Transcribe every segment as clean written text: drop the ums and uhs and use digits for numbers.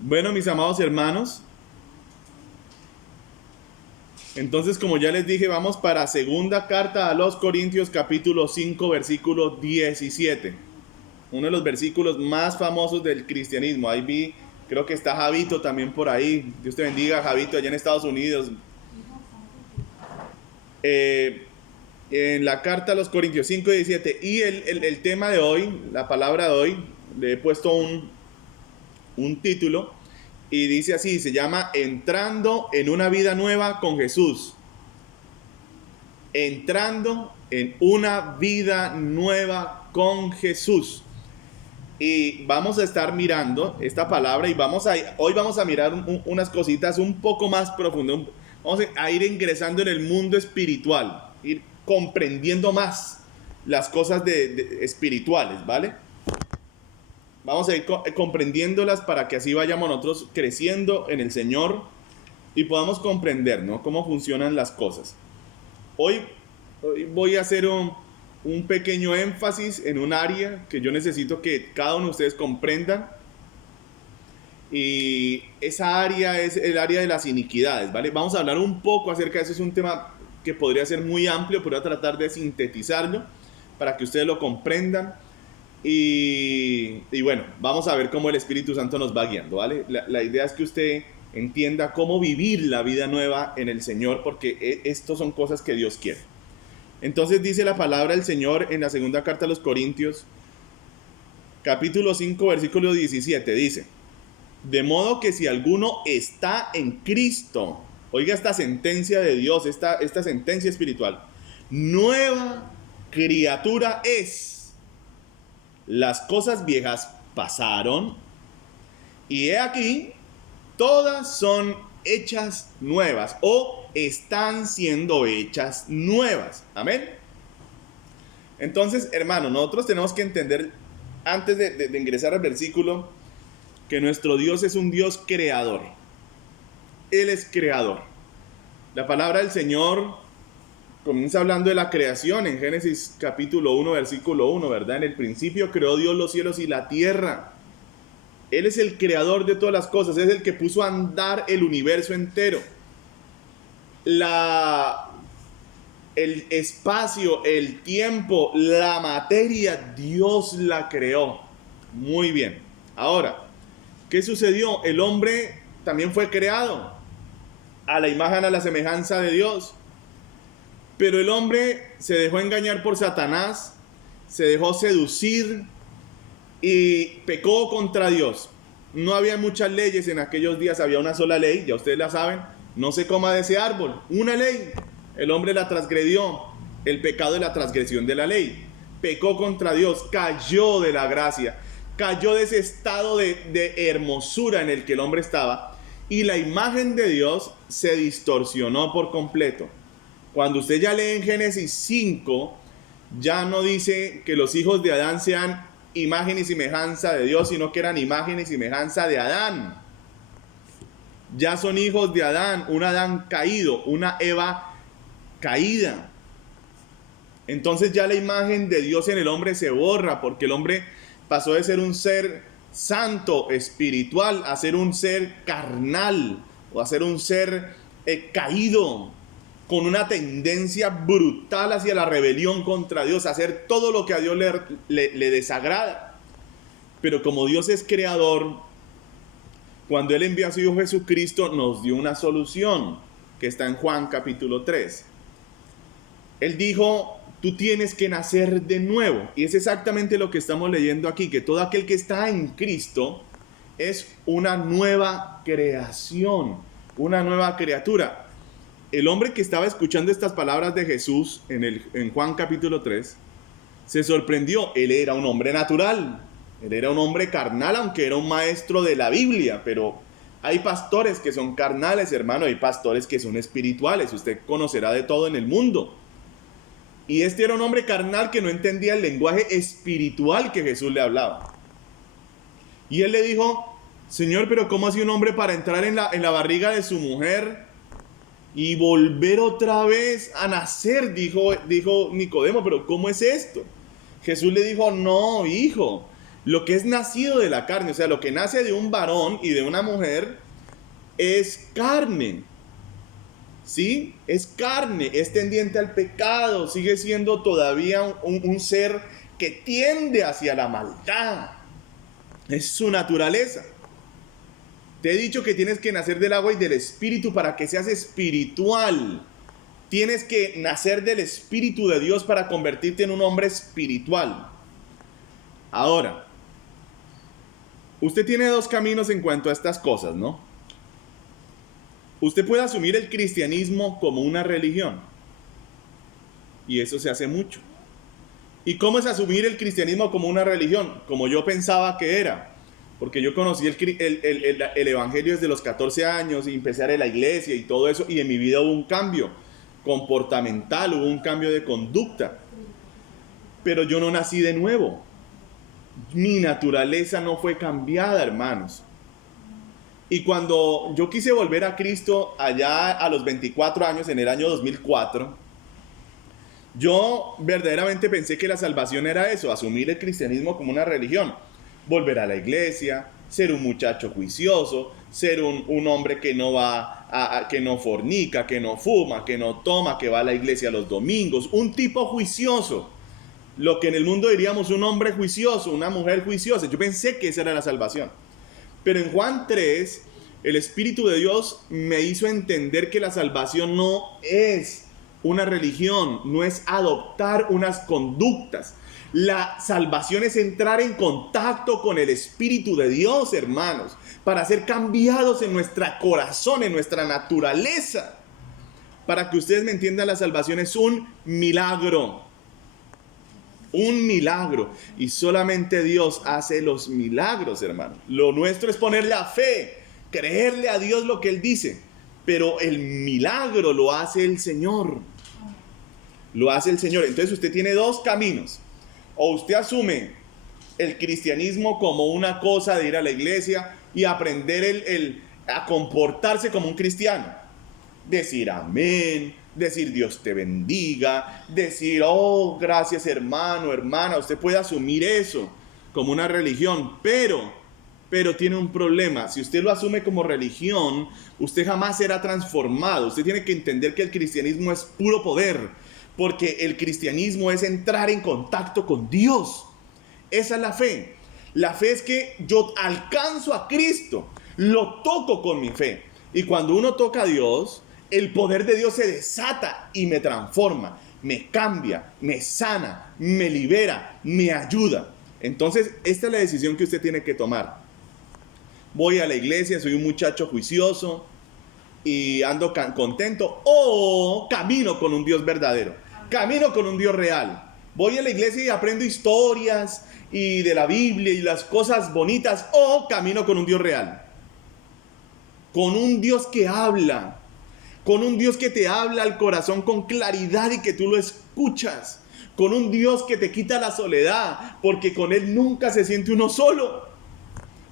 Bueno, mis amados hermanos, entonces como ya les dije, vamos para segunda carta a los Corintios capítulo 5 versículo 17. Uno de los versículos más famosos del cristianismo. Ahí vi, creo que está Javito también por ahí. Dios te bendiga, Javito, allá en Estados Unidos. En la carta a los Corintios 5 y 17. Y el tema de hoy, la palabra de hoy, le he puesto un título y dice así, se llama Entrando en una vida nueva con Jesús. Entrando en una vida nueva con Jesús. Y vamos a estar mirando esta palabra y hoy vamos a mirar unas cositas un poco más profundas. Vamos a ir ingresando en el mundo espiritual, ir comprendiendo más las cosas espirituales, ¿vale? Vamos a ir comprendiéndolas para que así vayamos nosotros creciendo en el Señor y podamos comprender, ¿no?, cómo funcionan las cosas. Hoy voy a hacer un pequeño énfasis en un área que yo necesito que cada uno de ustedes comprendan. Y esa área es el área de las iniquidades, ¿vale? Vamos a hablar un poco acerca de eso. Es un tema que podría ser muy amplio, pero voy a tratar de sintetizarlo para que ustedes lo comprendan. Y bueno, vamos a ver cómo el Espíritu Santo nos va guiando, ¿vale? La idea es que usted entienda cómo vivir la vida nueva en el Señor, porque estos son cosas que Dios quiere. Entonces dice la palabra del Señor en la segunda carta a los Corintios, capítulo 5, versículo 17, dice: de modo que si alguno está en Cristo, oiga esta sentencia de Dios, esta sentencia espiritual, nueva criatura es. Las cosas viejas pasaron y he aquí, todas son hechas nuevas o están siendo hechas nuevas. Amén. Entonces, hermano, nosotros tenemos que entender, antes de ingresar al versículo, que nuestro Dios es un Dios creador. Él es creador. La palabra del Señor comienza hablando de la creación en Génesis capítulo 1, versículo 1, ¿verdad? En el principio creó Dios los cielos y la tierra. Él es el creador de todas las cosas, es el que puso a andar el universo entero. El espacio, el tiempo, la materia, Dios la creó. Muy bien. Ahora, ¿qué sucedió? El hombre también fue creado a la imagen, a la semejanza de Dios. Pero el hombre se dejó engañar por Satanás, se dejó seducir y pecó contra Dios. No había muchas leyes en aquellos días, había una sola ley, ya ustedes la saben: no se coma de ese árbol. Una ley. El hombre la transgredió, el pecado es la transgresión de la ley. Pecó contra Dios, cayó de la gracia, cayó de ese estado de hermosura en el que el hombre estaba, y la imagen de Dios se distorsionó por completo. Cuando usted ya lee en Génesis 5, ya no dice que los hijos de Adán sean imagen y semejanza de Dios, sino que eran imagen y semejanza de Adán. Ya son hijos de Adán, un Adán caído, una Eva caída. Entonces ya la imagen de Dios en el hombre se borra, porque el hombre pasó de ser un ser santo, espiritual, a ser un ser carnal, o a ser un ser caído, con una tendencia brutal hacia la rebelión contra Dios, a hacer todo lo que a Dios le desagrada. Pero como Dios es creador, cuando Él envió a su Hijo Jesucristo, nos dio una solución, que está en Juan capítulo 3. Él dijo: tú tienes que nacer de nuevo. Y es exactamente lo que estamos leyendo aquí, que todo aquel que está en Cristo es una nueva creación, una nueva criatura. El hombre que estaba escuchando estas palabras de Jesús en Juan capítulo 3 se sorprendió. Él era un hombre natural, él era un hombre carnal, aunque era un maestro de la Biblia. Pero hay pastores que son carnales, hermano, hay pastores que son espirituales. Usted conocerá de todo en el mundo. Y este era un hombre carnal que no entendía el lenguaje espiritual que Jesús le hablaba. Y él le dijo: Señor, pero ¿cómo hace un hombre para entrar en la barriga de su mujer y volver otra vez a nacer? Dijo Nicodemo, pero ¿cómo es esto? Jesús le dijo: no, hijo, Lo que es nacido de la carne, o sea, lo que nace de un varón y de una mujer, es carne. ¿Sí? Es carne, es tendiente al pecado, sigue siendo todavía un ser que tiende hacia la maldad. Es su naturaleza. Te he dicho que tienes que nacer del agua y del espíritu para que seas espiritual. Tienes que nacer del espíritu de Dios para convertirte en un hombre espiritual. Ahora, usted tiene dos caminos en cuanto a estas cosas, ¿no? Usted puede asumir el cristianismo como una religión. Y eso se hace mucho. ¿Y cómo es asumir el cristianismo como una religión? Como yo pensaba que era. Porque yo conocí el evangelio desde los 14 años y empecé a ir a la iglesia y todo eso. Y en mi vida hubo un cambio comportamental, hubo un cambio de conducta. Pero yo no nací de nuevo. Mi naturaleza no fue cambiada, hermanos. Y cuando yo quise volver a Cristo allá a los 24 años, en el año 2004, yo verdaderamente pensé que la salvación era eso, asumir el cristianismo como una religión. Volver a la iglesia, ser un muchacho juicioso, ser un hombre que no va que no fornica, que no fuma, que no toma, que va a la iglesia los domingos. Un tipo juicioso. Lo que en el mundo diríamos un hombre juicioso, una mujer juiciosa. Yo pensé que esa era la salvación. Pero en Juan 3, el Espíritu de Dios me hizo entender que la salvación no es una religión, no es adoptar unas conductas. La salvación es entrar en contacto con el Espíritu de Dios, hermanos, para ser cambiados en nuestro corazón, en nuestra naturaleza. Para que ustedes me entiendan, la salvación es un milagro. Un milagro. Y solamente Dios hace los milagros, hermano. Lo nuestro es ponerle a fe, creerle a Dios lo que Él dice. Pero el milagro lo hace el Señor. Lo hace el Señor. Entonces usted tiene dos caminos. O usted asume el cristianismo como una cosa de ir a la iglesia y aprender a comportarse como un cristiano. Decir amén, decir Dios te bendiga, decir oh gracias hermano, hermana. Usted puede asumir eso como una religión, pero tiene un problema. Si usted lo asume como religión, usted jamás será transformado. Usted tiene que entender que el cristianismo es puro poder. Porque el cristianismo es entrar en contacto con Dios. Esa es la fe. La fe es que yo alcanzo a Cristo, lo toco con mi fe. Y cuando uno toca a Dios, el poder de Dios se desata y me transforma, me cambia, me sana, me libera, me ayuda. Entonces, esta es la decisión que usted tiene que tomar. Voy a la iglesia, soy un muchacho juicioso y ando contento, o camino con un Dios verdadero. Camino con un Dios real. Voy a la iglesia y aprendo historias y de la Biblia y las cosas bonitas, o camino con un Dios real. Con un Dios que habla. Con un Dios que te habla al corazón con claridad y que tú lo escuchas. Con un Dios que te quita la soledad, porque con Él nunca se siente uno solo.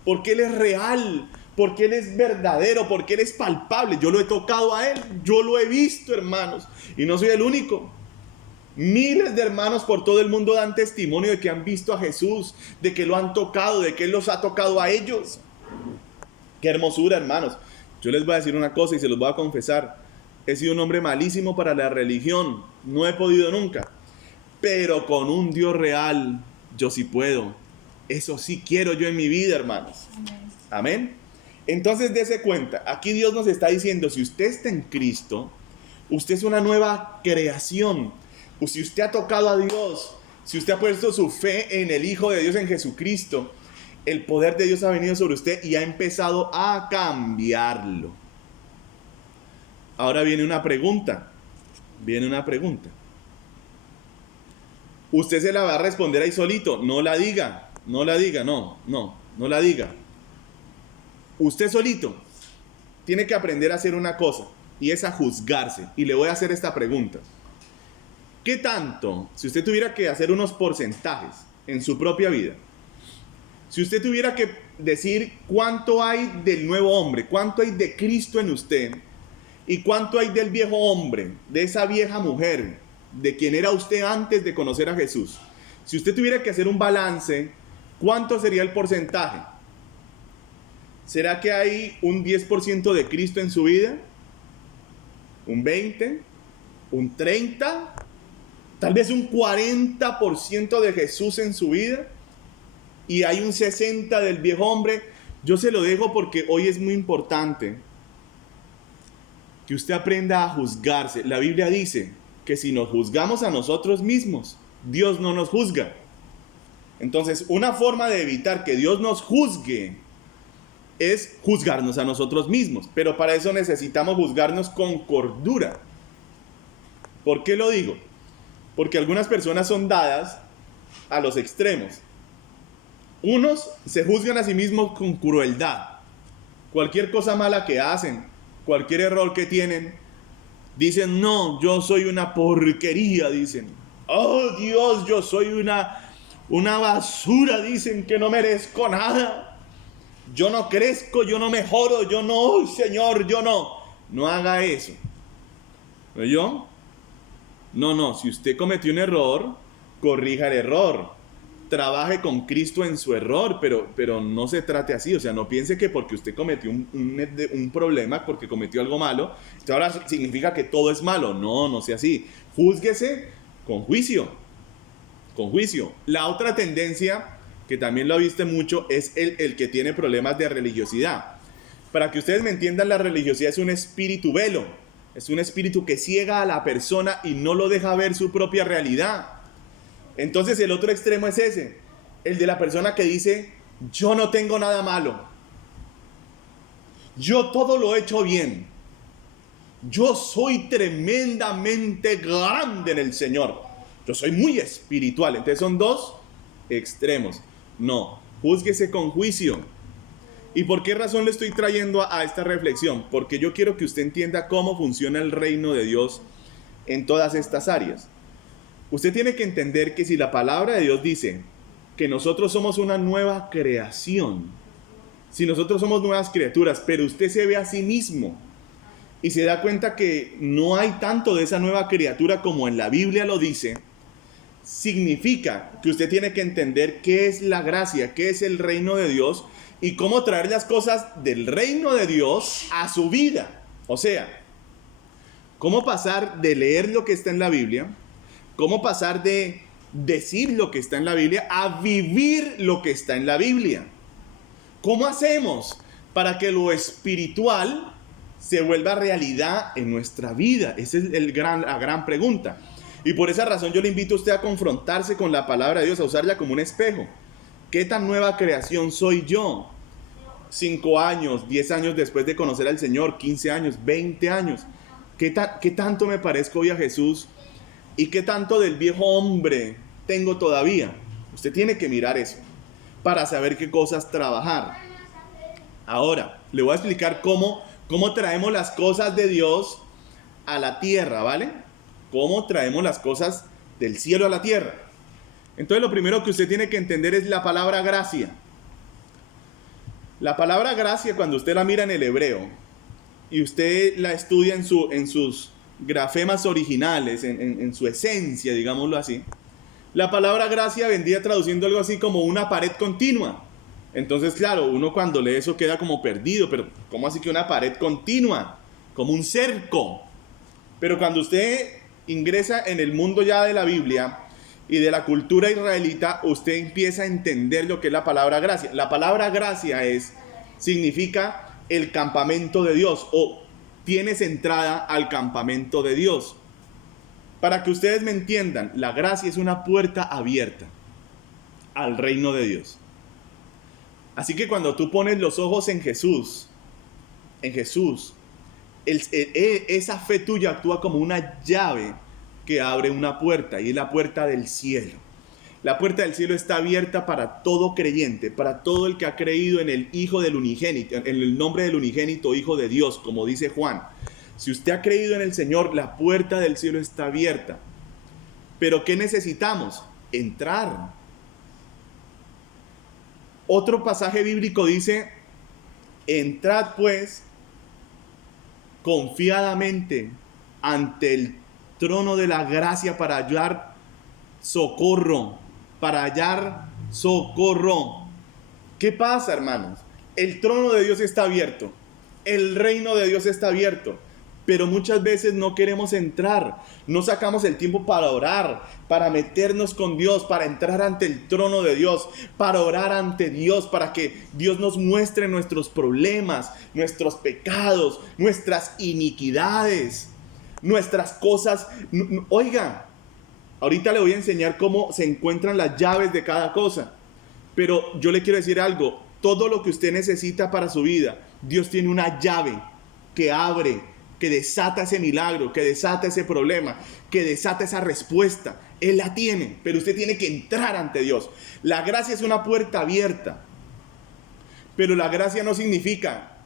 Porque Él es real, porque Él es verdadero, porque Él es palpable. Yo lo he tocado a Él, yo lo he visto, hermanos. Y no soy el único. Miles de hermanos por todo el mundo dan testimonio de que han visto a Jesús, de que lo han tocado, de que Él los ha tocado a ellos. Qué hermosura, hermanos. Yo les voy a decir una cosa y se los voy a confesar. He sido un hombre malísimo para la religión. No he podido nunca. Pero con un Dios real, yo sí puedo. Eso sí quiero yo en mi vida, hermanos. Amén. Entonces, dése cuenta. Aquí Dios nos está diciendo, si usted está en Cristo, usted es una nueva creación. Pues si usted ha tocado a Dios, si usted ha puesto su fe en el Hijo de Dios, en Jesucristo, el poder de Dios ha venido sobre usted y ha empezado a cambiarlo. Ahora viene una pregunta. Usted se la va a responder ahí solito. No la diga, no la diga. Usted solito tiene que aprender a hacer una cosa, y es a juzgarse. Y le voy a hacer esta pregunta. ¿Qué tanto, si usted tuviera que hacer unos porcentajes en su propia vida, si usted tuviera que decir cuánto hay del nuevo hombre, cuánto hay de Cristo en usted y cuánto hay del viejo hombre, de esa vieja mujer, de quien era usted antes de conocer a Jesús, si usted tuviera que hacer un balance, ¿cuánto sería el porcentaje? ¿Será que hay un 10% de Cristo en su vida? ¿Un 20%? ¿Un 30%? ¿Tal vez un 40% de Jesús en su vida? ¿Y hay un 60% del viejo hombre? Yo se lo dejo porque hoy es muy importante que usted aprenda a juzgarse. La Biblia dice que si nos juzgamos a nosotros mismos, Dios no nos juzga. Entonces, una forma de evitar que Dios nos juzgue es juzgarnos a nosotros mismos. Pero para eso necesitamos juzgarnos con cordura. ¿Por qué lo digo? Porque algunas personas son dadas a los extremos. Unos se juzgan a sí mismos con crueldad. Cualquier cosa mala que hacen, cualquier error que tienen, dicen, no, yo soy una porquería, dicen. Oh Dios, yo soy una basura, dicen, que no merezco nada. Yo no crezco, yo no mejoro, yo no, Señor, yo no. No haga eso. ¿Oyó? No, si usted cometió un error, corrija el error. Trabaje con Cristo en su error, pero no se trate así. O sea, no piense que porque usted cometió un problema, porque cometió algo malo, esto ahora significa que todo es malo. No sea así. Júzguese con juicio. Con juicio. La otra tendencia, que también lo viste mucho, es el que tiene problemas de religiosidad. Para que ustedes me entiendan, la religiosidad es un espíritu velo. Es un espíritu que ciega a la persona y no lo deja ver su propia realidad. Entonces el otro extremo es ese, el de la persona que dice, yo no tengo nada malo, yo todo lo he hecho bien, yo soy tremendamente grande en el Señor, yo soy muy espiritual. Entonces son dos extremos. No, júzguese con juicio. ¿Y por qué razón le estoy trayendo a esta reflexión? Porque yo quiero que usted entienda cómo funciona el reino de Dios en todas estas áreas. Usted tiene que entender que si la palabra de Dios dice que nosotros somos una nueva creación, si nosotros somos nuevas criaturas, pero usted se ve a sí mismo y se da cuenta que no hay tanto de esa nueva criatura como en la Biblia lo dice, significa que usted tiene que entender qué es la gracia, qué es el reino de Dios y cómo traer las cosas del reino de Dios a su vida. O sea, cómo pasar de leer lo que está en la Biblia, cómo pasar de decir lo que está en la Biblia a vivir lo que está en la Biblia. ¿Cómo hacemos para que lo espiritual se vuelva realidad en nuestra vida? Esa es la gran pregunta. Y por esa razón yo le invito a usted a confrontarse con la palabra de Dios, a usarla como un espejo. ¿Qué tan nueva creación soy yo? 5 años, 10 años después de conocer al Señor, 15 años, 20 años. ¿Qué tanto me parezco hoy a Jesús? ¿Y qué tanto del viejo hombre tengo todavía? Usted tiene que mirar eso para saber qué cosas trabajar. Ahora, le voy a explicar cómo traemos las cosas de Dios a la tierra, ¿vale? Cómo traemos las cosas del cielo a la tierra. Entonces, lo primero que usted tiene que entender es la palabra gracia. La palabra gracia, cuando usted la mira en el hebreo y usted la estudia en sus grafemas originales, en su esencia, digámoslo así, la palabra gracia vendría traduciendo algo así como una pared continua. Entonces, claro, uno cuando lee eso queda como perdido, pero ¿cómo así que una pared continua? Como un cerco. Pero cuando usted ingresa en el mundo ya de la Biblia y de la cultura israelita, usted empieza a entender lo que es la palabra gracia. La palabra gracia significa el campamento de Dios, o tienes entrada al campamento de Dios. Para que ustedes me entiendan, la gracia es una puerta abierta al reino de Dios. Así que cuando tú pones los ojos en Jesús, esa fe tuya actúa como una llave que abre una puerta, y es la puerta del cielo. La puerta del cielo está abierta para todo creyente, para todo el que ha creído en el Hijo del Unigénito, en el nombre del unigénito Hijo de Dios, como dice Juan. Si usted ha creído en el Señor, la puerta del cielo está abierta. Pero ¿qué necesitamos? Entrar. Otro pasaje bíblico dice, entrad pues confiadamente ante el trono de la gracia para hallar socorro, para hallar socorro. ¿Qué pasa, hermanos? El trono de Dios está abierto. El reino de Dios está abierto. Pero muchas veces no queremos entrar. No sacamos el tiempo para orar, para meternos con Dios, para entrar ante el trono de Dios, para orar ante Dios, para que Dios nos muestre nuestros problemas, nuestros pecados, nuestras iniquidades, nuestras cosas. Oiga, ahorita le voy a enseñar cómo se encuentran las llaves de cada cosa. Pero yo le quiero decir algo. Todo lo que usted necesita para su vida, Dios tiene una llave que abre, que desata ese milagro, que desata ese problema, que desata esa respuesta. Él la tiene, pero usted tiene que entrar ante Dios. La gracia es una puerta abierta, pero la gracia no significa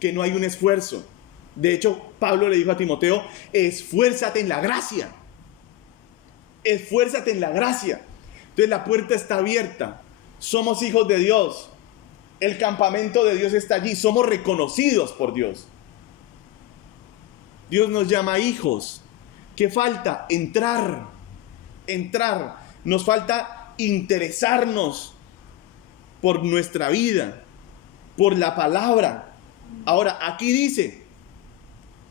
que no hay un esfuerzo. De hecho, Pablo le dijo a Timoteo, esfuérzate en la gracia. Esfuérzate en la gracia. Entonces la puerta está abierta. Somos hijos de Dios. El campamento de Dios está allí. Somos reconocidos por Dios. Dios nos llama hijos. ¿Qué falta? Entrar. Nos falta interesarnos por nuestra vida, por la palabra. Ahora, aquí dice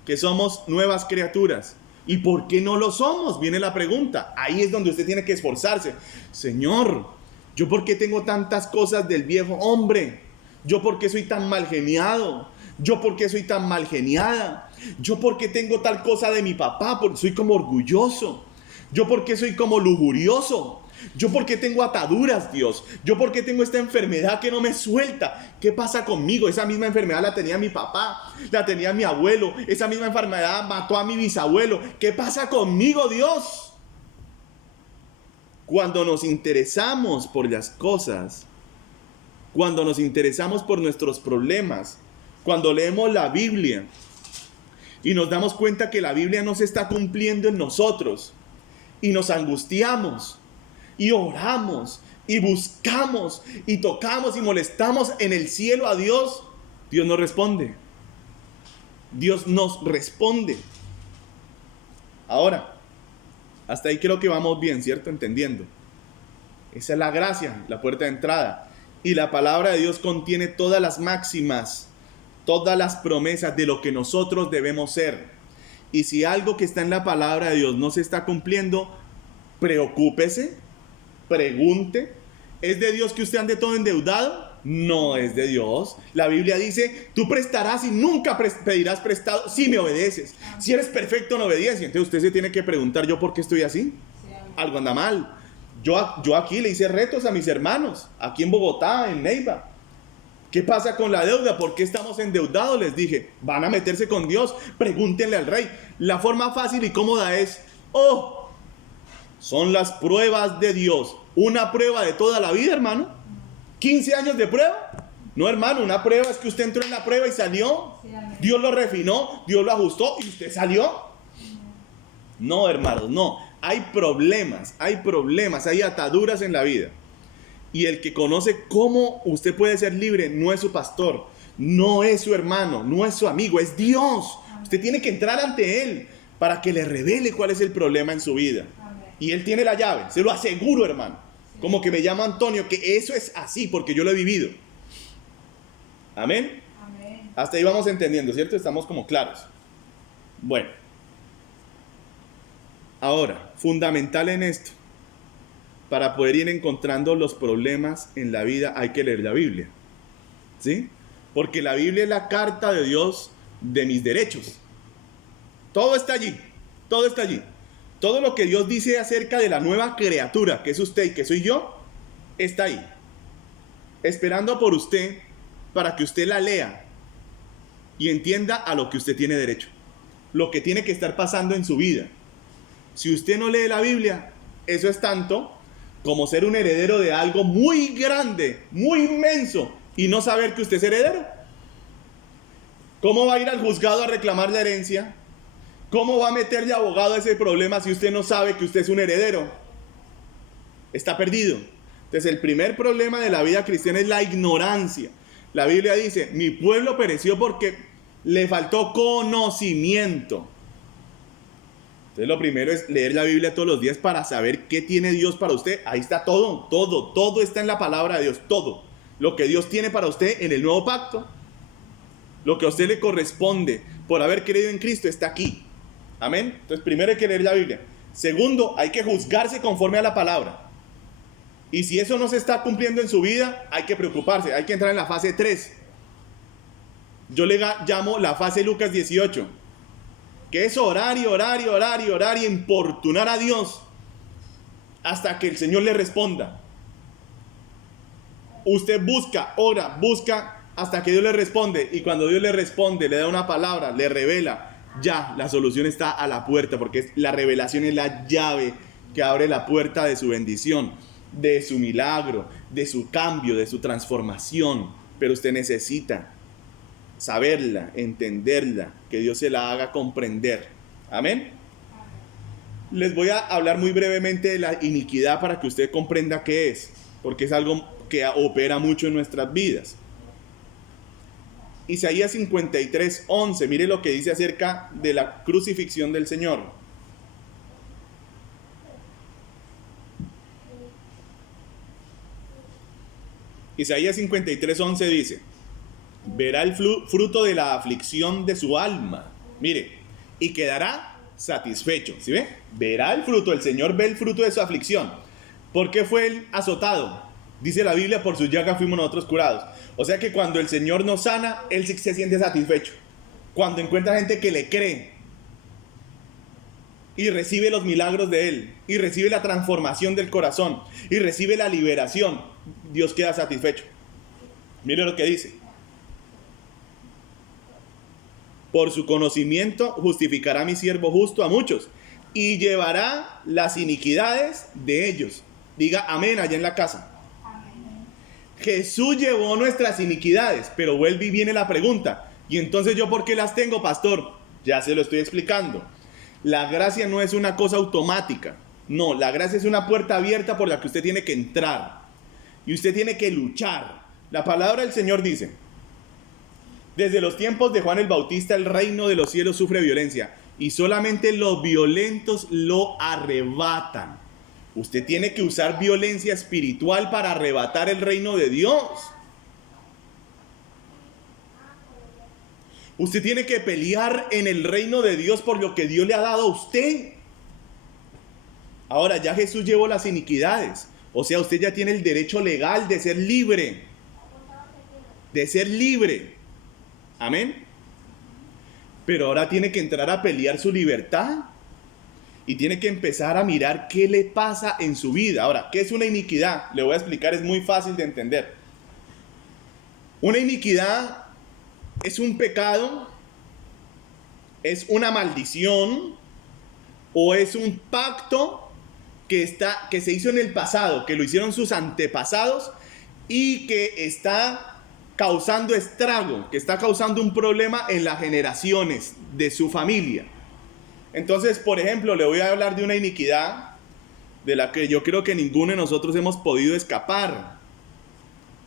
que somos nuevas criaturas. ¿Y por qué no lo somos? Viene la pregunta. Ahí es donde usted tiene que esforzarse. Señor, ¿yo por qué tengo tantas cosas del viejo hombre? ¿Yo por qué soy tan mal geniado? ¿Yo por qué soy tan mal geniada? ¿Yo por qué tengo tal cosa de mi papá? Porque soy como orgulloso. ¿Yo por qué soy como lujurioso? ¿Yo por qué tengo ataduras, Dios? ¿Yo por qué tengo esta enfermedad que no me suelta? ¿Qué pasa conmigo? Esa misma enfermedad la tenía mi papá, la tenía mi abuelo. Esa misma enfermedad mató a mi bisabuelo. ¿Qué pasa conmigo, Dios? Cuando nos interesamos por las cosas, cuando nos interesamos por nuestros problemas, cuando leemos la Biblia y nos damos cuenta que la Biblia no se está cumpliendo en nosotros y nos angustiamos y oramos y buscamos y tocamos y molestamos en el cielo a Dios, Dios nos responde. Dios nos responde. Ahora, hasta ahí creo que vamos bien, ¿cierto? Entendiendo. Esa es la gracia, la puerta de entrada. Y la palabra de Dios contiene todas las máximas, todas las promesas de lo que nosotros debemos ser. Y si algo que está en la palabra de Dios no se está cumpliendo, preocúpese, pregunte. ¿Es de Dios que usted ande todo endeudado? No es de Dios. La Biblia dice, tú prestarás y nunca pedirás prestado si me obedeces. Si eres perfecto en obediencia. Entonces usted se tiene que preguntar, ¿yo por qué estoy así? Algo anda mal. Yo aquí le hice retos a mis hermanos, aquí en Bogotá, en Neiva. ¿Qué pasa con la deuda? ¿Por qué estamos endeudados? Les dije, van a meterse con Dios, pregúntenle al rey. La forma fácil y cómoda es, son las pruebas de Dios. Una prueba de toda la vida, hermano. 15 años de prueba. No, hermano, una prueba es que usted entró en la prueba y salió. Dios lo refinó, Dios lo ajustó y usted salió. No, hermanos, no. Hay problemas, hay ataduras en la vida. Y el que conoce cómo usted puede ser libre no es su pastor, no es su hermano, no es su amigo, es Dios. Usted tiene que entrar ante Él para que le revele cuál es el problema en su vida. Y Él tiene la llave, se lo aseguro, hermano. Como que me llama Antonio, que eso es así porque yo lo he vivido. Amén. Hasta ahí vamos entendiendo, ¿cierto? Estamos como claros. Bueno. Ahora, fundamental en esto, para poder ir encontrando los problemas en la vida hay que leer la Biblia, ¿sí? Porque la Biblia es la carta de Dios de mis derechos. Todo está allí, todo está allí. Todo lo que Dios dice acerca de la nueva criatura, que es usted y que soy yo, está ahí. Esperando por usted para que usted la lea y entienda a lo que usted tiene derecho. Lo que tiene que estar pasando en su vida. Si usted no lee la Biblia, eso es tanto como ser un heredero de algo muy grande, muy inmenso, y no saber que usted es heredero. ¿Cómo va a ir al juzgado a reclamar la herencia? ¿Cómo va a meterle abogado a ese problema si usted no sabe que usted es un heredero? Está perdido. Entonces el primer problema de la vida cristiana es la ignorancia. La Biblia dice, mi pueblo pereció porque le faltó conocimiento. Entonces lo primero es leer la Biblia todos los días para saber qué tiene Dios para usted. Ahí está todo está en la palabra de Dios, todo. Lo que Dios tiene para usted en el nuevo pacto, lo que a usted le corresponde por haber creído en Cristo está aquí. Amén. Entonces primero hay que leer la Biblia. Segundo, hay que juzgarse conforme a la palabra. Y si eso no se está cumpliendo en su vida, hay que preocuparse, hay que entrar en la fase 3. Yo le llamo la fase Lucas 18, que es orar y importunar a Dios hasta que el Señor le responda. Usted ora, busca hasta que Dios le responde, y cuando Dios le responde, le da una palabra, le revela, ya la solución está a la puerta, porque la revelación es la llave que abre la puerta de su bendición, de su milagro, de su cambio, de su transformación. Pero usted necesita saberla, entenderla, que Dios se la haga comprender. Amén. Les voy a hablar muy brevemente de la iniquidad para que usted comprenda qué es, porque es algo que opera mucho en nuestras vidas. Isaías 53:11, mire lo que dice acerca de la crucifixión del Señor. Isaías 53:11 dice: verá el fruto de la aflicción de su alma, mire, y quedará satisfecho. ¿Sí ve? Verá el fruto, el Señor ve el fruto de su aflicción. ¿Por qué fue él azotado? Dice la Biblia, por sus llagas fuimos nosotros curados. O sea que cuando el Señor nos sana, él se siente satisfecho. Cuando encuentra gente que le cree y recibe los milagros de él, y recibe la transformación del corazón, y recibe la liberación, Dios queda satisfecho. Mire lo que dice: por su conocimiento justificará a mi siervo justo a muchos, y llevará las iniquidades de ellos. Diga amén allá en la casa. Amén. Jesús llevó nuestras iniquidades, pero vuelve y viene la pregunta: ¿y entonces yo por qué las tengo, pastor? Ya se lo estoy explicando. La gracia no es una cosa automática. No, la gracia es una puerta abierta por la que usted tiene que entrar. Y usted tiene que luchar. La palabra del Señor dice: desde los tiempos de Juan el Bautista, el reino de los cielos sufre violencia, y solamente los violentos lo arrebatan. Usted tiene que usar violencia espiritual para arrebatar el reino de Dios. Usted tiene que pelear en el reino de Dios por lo que Dios le ha dado a usted. Ahora ya Jesús llevó las iniquidades. O sea, usted ya tiene el derecho legal de ser libre. De ser libre. Amén. Pero ahora tiene que entrar a pelear su libertad. Y tiene que empezar a mirar qué le pasa en su vida. Ahora, ¿qué es una iniquidad? Le voy a explicar, es muy fácil de entender. Una iniquidad es un pecado, es una maldición, o es un pacto que se hizo en el pasado, que lo hicieron sus antepasados y que está causando estrago, que está causando un problema en las generaciones de su familia. Entonces, por ejemplo, le voy a hablar de una iniquidad de la que yo creo que ninguno de nosotros hemos podido escapar.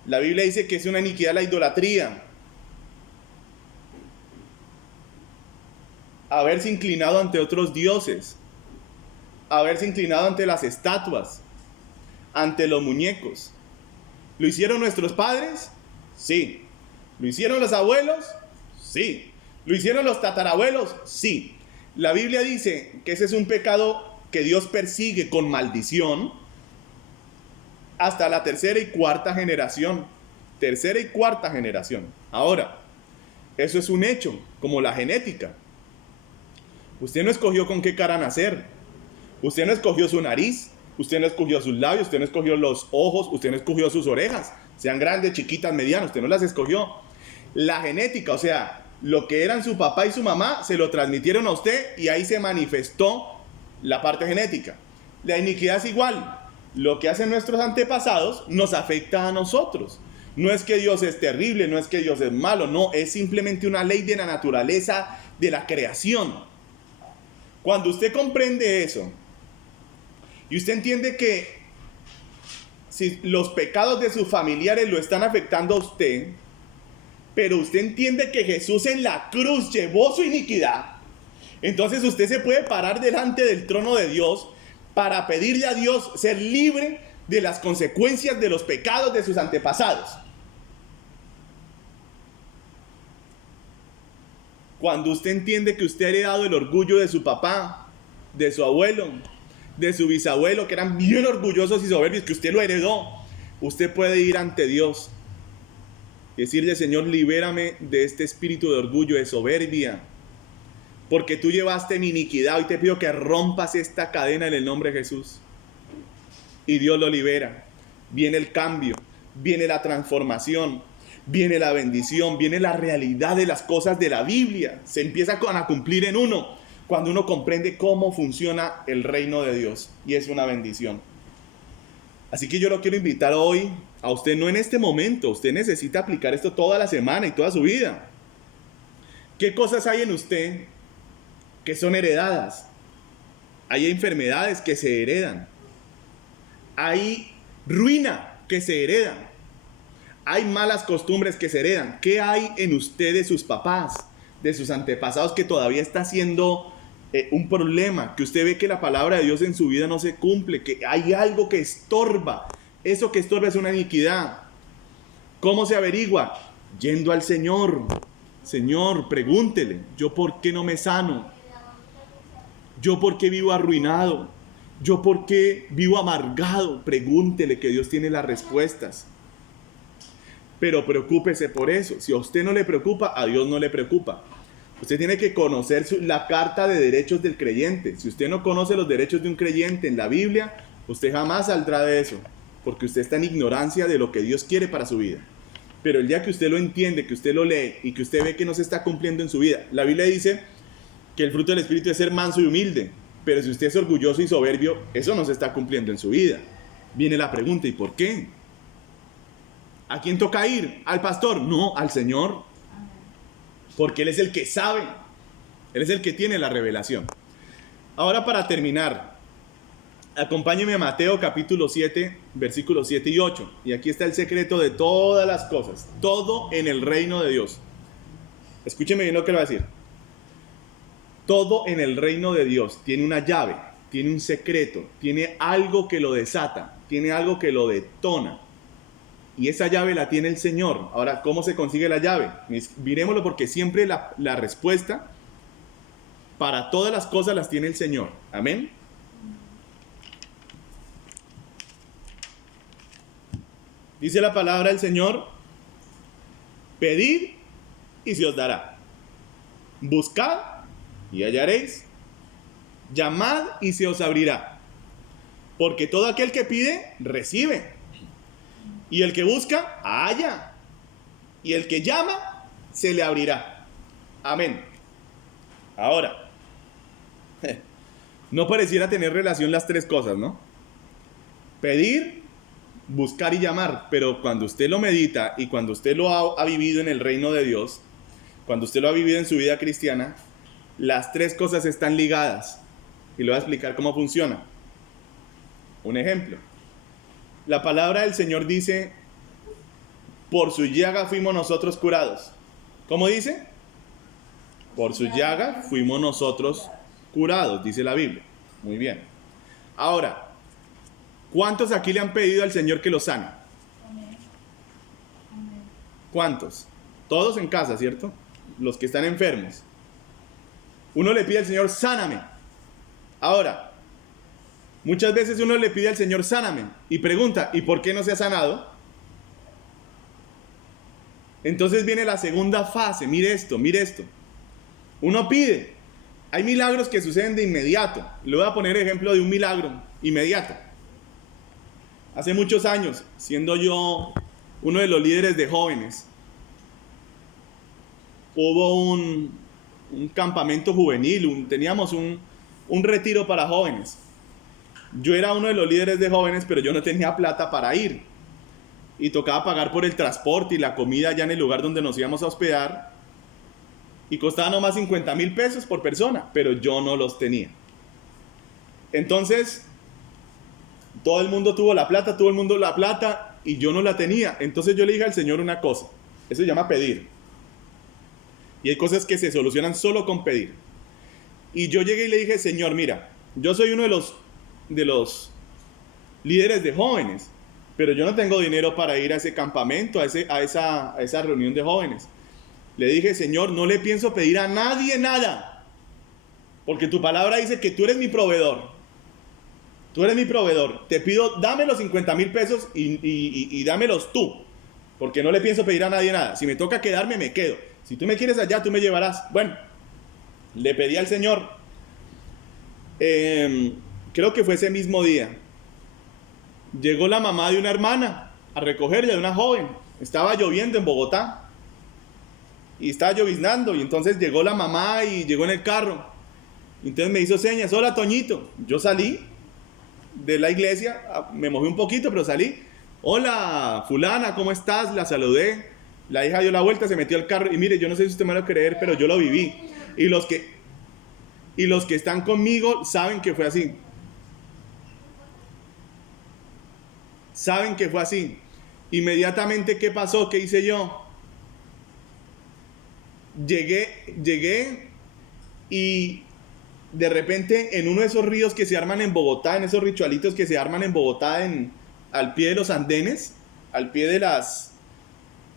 La Biblia dice que es una iniquidad la idolatría. Haberse inclinado ante otros dioses, haberse inclinado ante las estatuas, ante los muñecos. ¿Lo hicieron nuestros padres? Sí. ¿Lo hicieron los abuelos? Sí. ¿Lo hicieron los tatarabuelos? Sí. La Biblia dice que ese es un pecado que Dios persigue con maldición hasta la tercera y cuarta generación. Tercera y cuarta generación. Ahora, eso es un hecho, como la genética. Usted no escogió con qué cara nacer. Usted no escogió su nariz. Usted no escogió sus labios. Usted no escogió los ojos. Usted no escogió sus orejas. Sean grandes, chiquitas, medianas. Usted no las escogió. La genética, o sea, lo que eran su papá y su mamá, se lo transmitieron a usted y ahí se manifestó la parte genética. La iniquidad es igual. Lo que hacen nuestros antepasados nos afecta a nosotros. No es que Dios es terrible, no es que Dios es malo, no, es simplemente una ley de la naturaleza, de la creación. Cuando usted comprende eso y usted entiende que si los pecados de sus familiares lo están afectando a usted, pero usted entiende que Jesús en la cruz llevó su iniquidad Entonces usted se puede parar delante del trono de Dios para pedirle a Dios ser libre de las consecuencias de los pecados de sus antepasados. Cuando usted entiende que usted ha heredado el orgullo de su papá, de su abuelo, de su bisabuelo, que eran bien orgullosos y soberbios, que usted lo heredó, usted puede ir ante Dios y decirle: Señor, libérame de este espíritu de orgullo, de soberbia, porque tú llevaste mi iniquidad. Hoy te pido que rompas esta cadena en el nombre de Jesús. Y Dios lo libera. Viene el cambio, viene la transformación, viene la bendición, viene la realidad de las cosas de la Biblia. Se empieza a cumplir en uno cuando uno comprende cómo funciona el reino de Dios, y es una bendición. Así que yo lo quiero invitar hoy a usted, no en este momento. Usted necesita aplicar esto toda la semana y toda su vida. ¿Qué cosas hay en usted que son heredadas? Hay enfermedades que se heredan. Hay ruina que se hereda. Hay malas costumbres que se heredan. ¿Qué hay en usted de sus papás, de sus antepasados, que todavía está siendo un problema? Que usted ve que la palabra de Dios en su vida no se cumple, que hay algo que estorba. Eso que estorba es una iniquidad. ¿Cómo se averigua? Yendo al Señor. Señor, pregúntele: ¿yo por qué no me sano? ¿Yo por qué vivo arruinado? ¿Yo por qué vivo amargado? Pregúntele, que Dios tiene las respuestas. Pero preocúpese por eso. Si a usted no le preocupa, a Dios no le preocupa. Usted tiene que conocer la carta de derechos del creyente. Si usted no conoce los derechos de un creyente en la Biblia, usted jamás saldrá de eso, porque usted está en ignorancia de lo que Dios quiere para su vida. Pero el día que usted lo entiende, que usted lo lee y que usted ve que no se está cumpliendo en su vida, la Biblia dice que el fruto del Espíritu es ser manso y humilde. Pero si usted es orgulloso y soberbio, eso no se está cumpliendo en su vida. Viene la pregunta: ¿y por qué? ¿A quién toca ir? ¿Al pastor? No, al Señor. Porque Él es el que sabe. Él es el que tiene la revelación. Ahora, para terminar, acompáñeme a Mateo capítulo 7, versículos 7 y 8. Y aquí está el secreto de todas las cosas. Todo en el reino de Dios. Escúcheme bien lo que le voy a decir. Todo en el reino de Dios tiene una llave, tiene un secreto, tiene algo que lo desata, tiene algo que lo detona. Y esa llave la tiene el Señor. Ahora, ¿cómo se consigue la llave? Miremoslo, porque siempre la respuesta para todas las cosas las tiene el Señor. Amén. Dice la palabra del Señor: pedid y se os dará. Buscad y hallaréis. Llamad y se os abrirá. Porque todo aquel que pide, recibe. Y el que busca, halla. Y el que llama, se le abrirá. Amén. Ahora, no pareciera tener relación las tres cosas, ¿no? Pedir, buscar y llamar. Pero cuando usted lo medita y cuando usted lo ha vivido en el reino de Dios, cuando usted lo ha vivido en su vida cristiana, las tres cosas están ligadas. Y le voy a explicar cómo funciona. Un ejemplo. La palabra del Señor dice: por su llaga fuimos nosotros curados. ¿Cómo dice? Por su llaga fuimos nosotros curados, dice la Biblia. Muy bien. Ahora, ¿cuántos aquí le han pedido al Señor que los sane? ¿Cuántos? Todos en casa, ¿cierto? Los que están enfermos. Uno le pide al Señor: sáname. Ahora, muchas veces uno le pide al Señor: sáname, y pregunta: ¿y por qué no se ha sanado? Entonces viene la segunda fase. Mire esto, mire esto. Uno pide. Hay milagros que suceden de inmediato. Le voy a poner ejemplo de un milagro inmediato. Hace muchos años, siendo yo uno de los líderes de jóvenes, hubo un campamento juvenil, teníamos un retiro para jóvenes. Yo era uno de los líderes de jóvenes, pero yo no tenía plata para ir. Y tocaba pagar por el transporte y la comida allá en el lugar donde nos íbamos a hospedar. Y costaba nomás 50,000 pesos por persona, pero yo no los tenía. Entonces, todo el mundo tuvo la plata, y yo no la tenía. Entonces yo le dije al Señor una cosa. Eso se llama pedir. Y hay cosas que se solucionan solo con pedir. Y yo llegué y le dije, Señor, mira, yo soy uno de los líderes de jóvenes, pero yo no tengo dinero para ir a ese campamento, a esa reunión de jóvenes. Le dije, Señor, no le pienso pedir a nadie nada, porque tu palabra dice que tú eres mi proveedor. Tú eres mi proveedor. Te pido, dame los 50,000 pesos y dámelos tú, porque no le pienso pedir a nadie nada. Si me toca quedarme, me quedo. Si tú me quieres allá, tú me llevarás. Bueno, le pedí al Señor, creo que fue ese mismo día, llegó la mamá de una hermana a recogerla, de una joven. Estaba lloviendo en Bogotá y estaba lloviznando, y entonces llegó la mamá y llegó en el carro. Entonces me hizo señas, hola Toñito. Yo salí de la iglesia, me mojé un poquito, pero salí. Hola fulana, ¿cómo estás? La saludé. La hija dio la vuelta, se metió al carro, y mire, yo no sé si usted me va a creer, pero yo lo viví. Y los que están conmigo saben que fue así. Saben que fue así. Inmediatamente, ¿qué pasó? ¿Qué hice yo? Llegué y de repente en uno de esos ríos que se arman en Bogotá, en esos ritualitos que se arman en Bogotá, al pie de los andenes, al pie de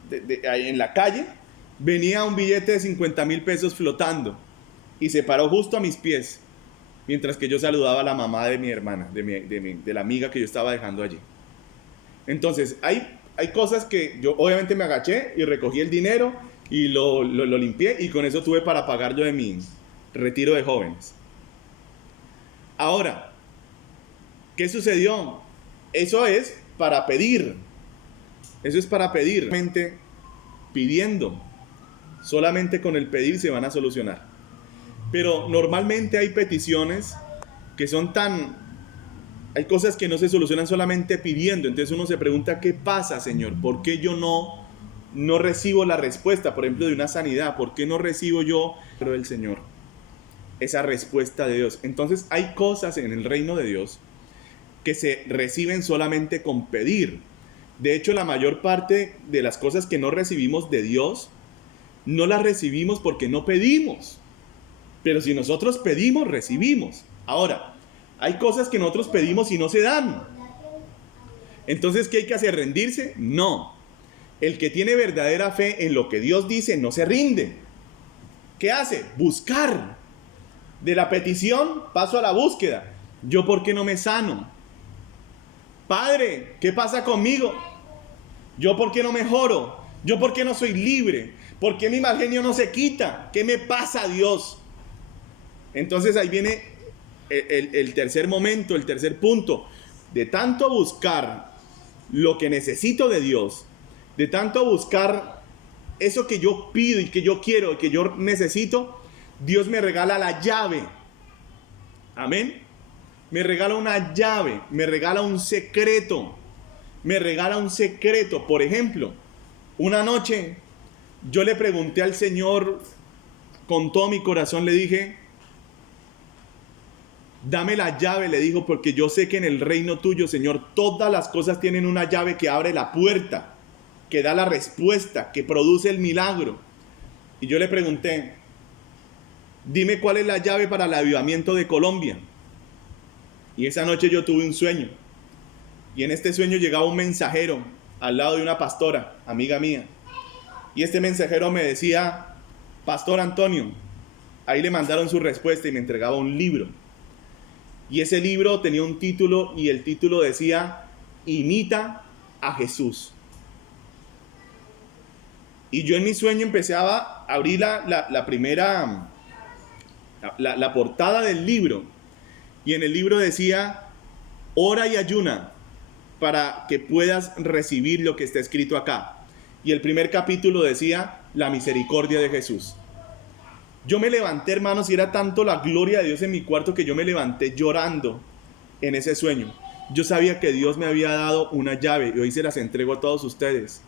en la calle, venía un billete de 50,000 pesos flotando y se paró justo a mis pies, mientras que yo saludaba a la mamá de mi hermana, de la amiga que yo estaba dejando allí. Entonces, hay cosas que yo obviamente me agaché y recogí el dinero y lo limpié, y con eso tuve para pagar yo de mi retiro de jóvenes. Ahora, ¿qué sucedió? Eso es para pedir. Eso es para pedir. Solamente pidiendo. Solamente con el pedir se van a solucionar. Pero normalmente hay peticiones que son hay cosas que no se solucionan solamente pidiendo. Entonces uno se pregunta, ¿qué pasa, Señor? ¿Por qué yo no recibo la respuesta, por ejemplo, de una sanidad? ¿Por qué no recibo yo del Señor esa respuesta de Dios? Entonces hay cosas en el reino de Dios que se reciben solamente con pedir. De hecho, la mayor parte de las cosas que no recibimos de Dios, no las recibimos porque no pedimos. Pero si nosotros pedimos, recibimos. Ahora, hay cosas que nosotros pedimos y no se dan. Entonces, ¿qué hay que hacer? ¿Rendirse? No. El que tiene verdadera fe en lo que Dios dice no se rinde. ¿Qué hace? Buscar. De la petición paso a la búsqueda. ¿Yo por qué no me sano? Padre, ¿qué pasa conmigo? ¿Yo por qué no mejoro? ¿Yo por qué no soy libre? ¿Por qué mi mal genio no se quita? ¿Qué me pasa, Dios? Entonces ahí viene el tercer momento, el tercer punto. De tanto buscar lo que necesito de Dios, de tanto buscar eso que yo pido y que yo quiero y que yo necesito, Dios me regala la llave. Amén. Me regala una llave, me regala un secreto. Me regala un secreto. Por ejemplo, una noche yo le pregunté al Señor con todo mi corazón, le dije, dame la llave, le dijo, porque yo sé que en el reino tuyo, Señor, todas las cosas tienen una llave que abre la puerta, que da la respuesta, que produce el milagro. Y yo le pregunté, dime cuál es la llave para el avivamiento de Colombia. Y esa noche yo tuve un sueño. Y en este sueño llegaba un mensajero al lado de una pastora, amiga mía. Y este mensajero me decía, Pastor Antonio, ahí le mandaron su respuesta, y me entregaba un libro. Y ese libro tenía un título, y el título decía, Imita a Jesús. Y yo en mi sueño empecé a abrir la primera, la portada del libro. Y en el libro decía, ora y ayuna para que puedas recibir lo que está escrito acá. Y el primer capítulo decía, la misericordia de Jesús. Yo me levanté, hermanos, y era tanto la gloria de Dios en mi cuarto que yo me levanté llorando en ese sueño. Yo sabía que Dios me había dado una llave, y hoy se las entrego a todos ustedes.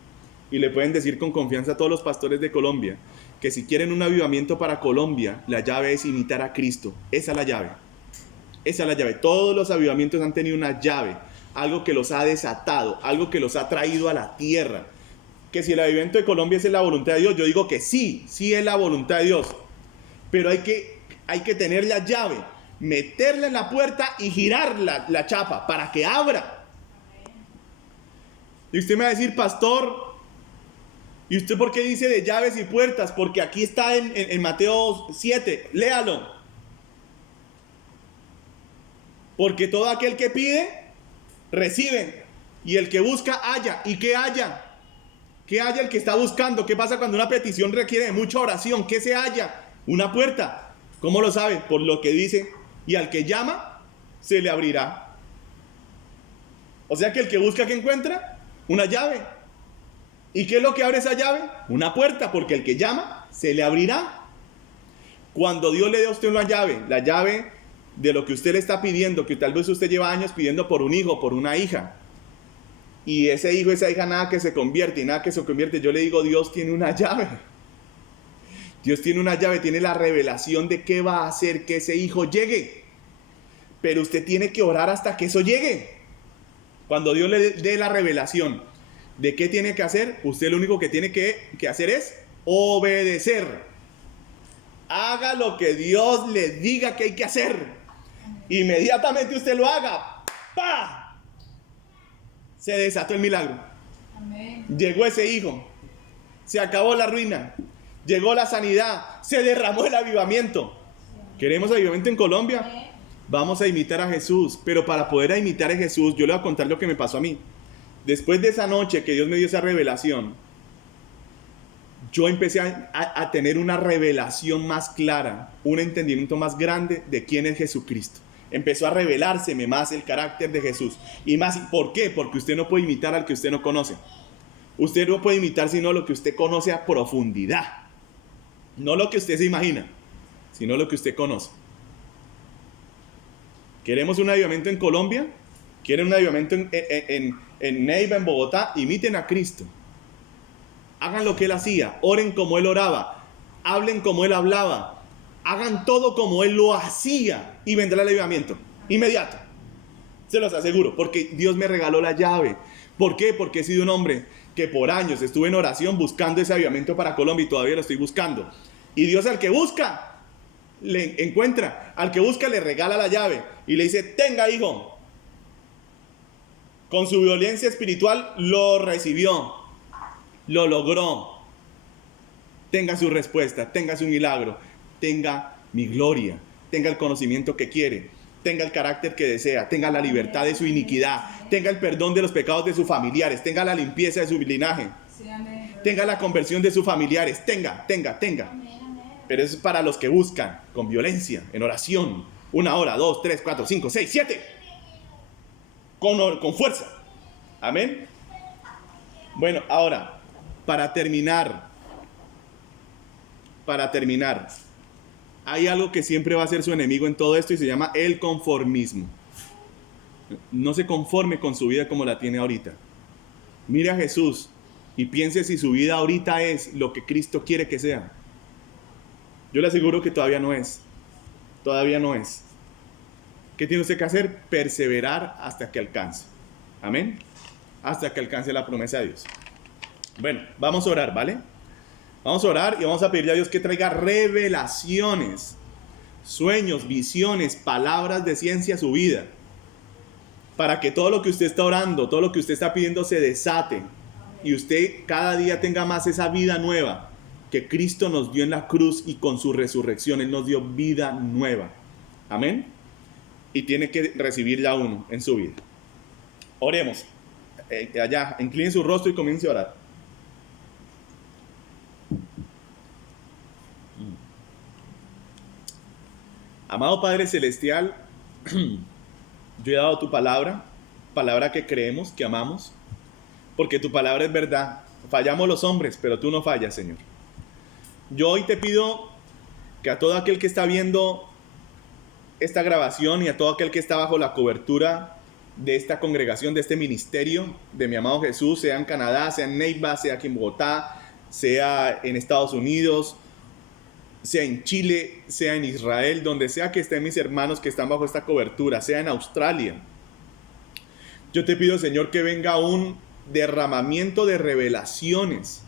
Y le pueden decir con confianza a todos los pastores de Colombia, que si quieren un avivamiento para Colombia, la llave es imitar a Cristo. Esa es la llave. Esa es la llave. Todos los avivamientos han tenido una llave, algo que los ha desatado, algo que los ha traído a la tierra. Que si el avivamiento de Colombia es la voluntad de Dios, yo digo que sí, sí es la voluntad de Dios. Pero hay que Hay que tener la llave, meterla en la puerta y girar la chapa para que abra. Y usted me va a decir, pastor, ¿y usted por qué dice de llaves y puertas? Porque aquí está en Mateo 7, léalo. Porque todo aquel que pide, recibe. Y el que busca, halla. ¿Y qué halla? ¿Qué halla el que está buscando? ¿Qué pasa cuando una petición requiere de mucha oración? ¿Qué se halla? Una puerta. ¿Cómo lo sabe? Por lo que dice, y al que llama, se le abrirá. O sea que el que busca, ¿qué encuentra? Una llave. ¿Y qué es lo que abre esa llave? Una puerta, porque el que llama, se le abrirá. Cuando Dios le dé a usted una llave, la llave de lo que usted le está pidiendo, que tal vez usted lleva años pidiendo por un hijo, por una hija, y ese hijo, esa hija, nada que se convierte, y nada que se convierte, yo le digo, Dios tiene una llave. Dios tiene una llave, tiene la revelación de qué va a hacer que ese hijo llegue. Pero usted tiene que orar hasta que eso llegue. Cuando Dios le dé la revelación de qué tiene que hacer, usted lo único que tiene que hacer es obedecer. Haga lo que Dios le diga que hay que hacer. Inmediatamente usted lo haga, ¡pah! Se desató el milagro. Amén. Llegó ese hijo, se acabó la ruina, llegó la sanidad, se derramó el avivamiento. ¿Queremos avivamiento en Colombia? Vamos a imitar a Jesús, pero para poder imitar a Jesús, yo le voy a contar lo que me pasó a mí. Después de esa noche que Dios me dio esa revelación, yo empecé a tener una revelación más clara, un entendimiento más grande de quién es Jesucristo. Empezó a revelárseme más el carácter de Jesús. Y más, ¿por qué? Porque usted no puede imitar al que usted no conoce. Usted no puede imitar sino lo que usted conoce a profundidad. No lo que usted se imagina, sino lo que usted conoce. ¿Queremos un avivamiento en Colombia? ¿Quieren un avivamiento en Neiva, en Bogotá? Imiten a Cristo. Hagan lo que Él hacía, oren como Él oraba, hablen como Él hablaba, hagan todo como Él lo hacía y vendrá el avivamiento inmediato. Se los aseguro, porque Dios me regaló la llave. ¿Por qué? Porque he sido un hombre que por años estuve en oración buscando ese avivamiento para Colombia y todavía lo estoy buscando. Y Dios al que busca, le encuentra. Al que busca le regala la llave y le dice, tenga hijo. Con su violencia espiritual lo recibió. Lo logró. Tenga su respuesta, tenga su milagro, tenga mi gloria, tenga el conocimiento que quiere, tenga el carácter que desea, tenga la libertad de su iniquidad, tenga el perdón de los pecados de sus familiares, tenga la limpieza de su linaje, tenga la conversión de sus familiares, tenga. Pero eso es para los que buscan con violencia, en oración, 1 hora, 2, 3, 4, 5, 6, 7, con fuerza. Amén. Bueno, ahora, para terminar, hay algo que siempre va a ser su enemigo en todo esto y se llama el conformismo. No se conforme con su vida como la tiene ahorita. Mire a Jesús y piense si su vida ahorita es lo que Cristo quiere que sea. Yo le aseguro que todavía no es. Todavía no es. ¿Qué tiene usted que hacer? Perseverar hasta que alcance. Amén. Hasta que alcance la promesa de Dios. Bueno, vamos a orar, ¿vale? Vamos a orar y vamos a pedirle a Dios que traiga revelaciones, sueños, visiones, palabras de ciencia a su vida. Para que todo lo que usted está orando, todo lo que usted está pidiendo se desate. Y usted cada día tenga más esa vida nueva que Cristo nos dio en la cruz y con su resurrección. Él nos dio vida nueva. Amén. Y tiene que recibirla uno en su vida. Oremos. Allá, incline su rostro y comience a orar. Amado Padre Celestial, yo he dado tu palabra, palabra que creemos, que amamos, porque tu palabra es verdad. Fallamos los hombres, pero tú no fallas, Señor. Yo hoy te pido que a todo aquel que está viendo esta grabación y a todo aquel que está bajo la cobertura de esta congregación, de este ministerio de mi amado Jesús, sea en Canadá, sea en Neiva, sea aquí en Bogotá, sea en Estados Unidos, sea en Chile, sea en Israel, donde sea que estén mis hermanos que están bajo esta cobertura, sea en Australia. Yo te pido, Señor, que venga un derramamiento de revelaciones,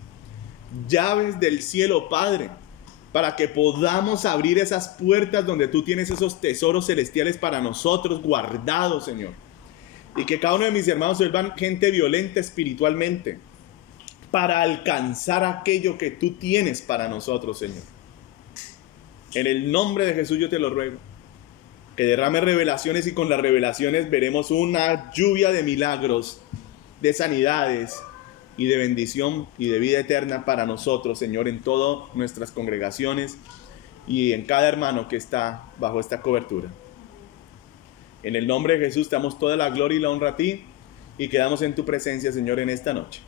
llaves del cielo, Padre, para que podamos abrir esas puertas donde tú tienes esos tesoros celestiales para nosotros guardados, Señor. Y que cada uno de mis hermanos se vuelvan gente violenta espiritualmente para alcanzar aquello que tú tienes para nosotros, Señor. En el nombre de Jesús yo te lo ruego. Que derrame revelaciones y con las revelaciones veremos una lluvia de milagros, de sanidades y de bendición y de vida eterna para nosotros, Señor, en todas nuestras congregaciones y en cada hermano que está bajo esta cobertura. En el nombre de Jesús te damos toda la gloria y la honra a ti y quedamos en tu presencia, Señor, en esta noche.